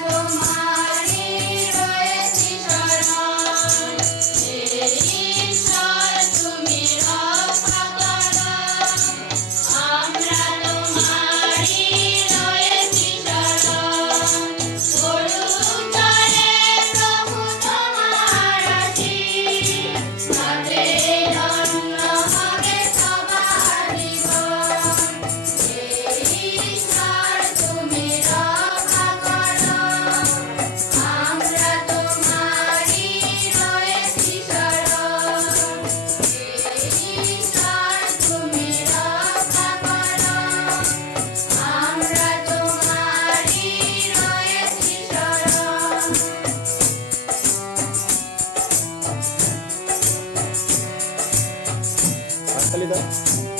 তোমার salida.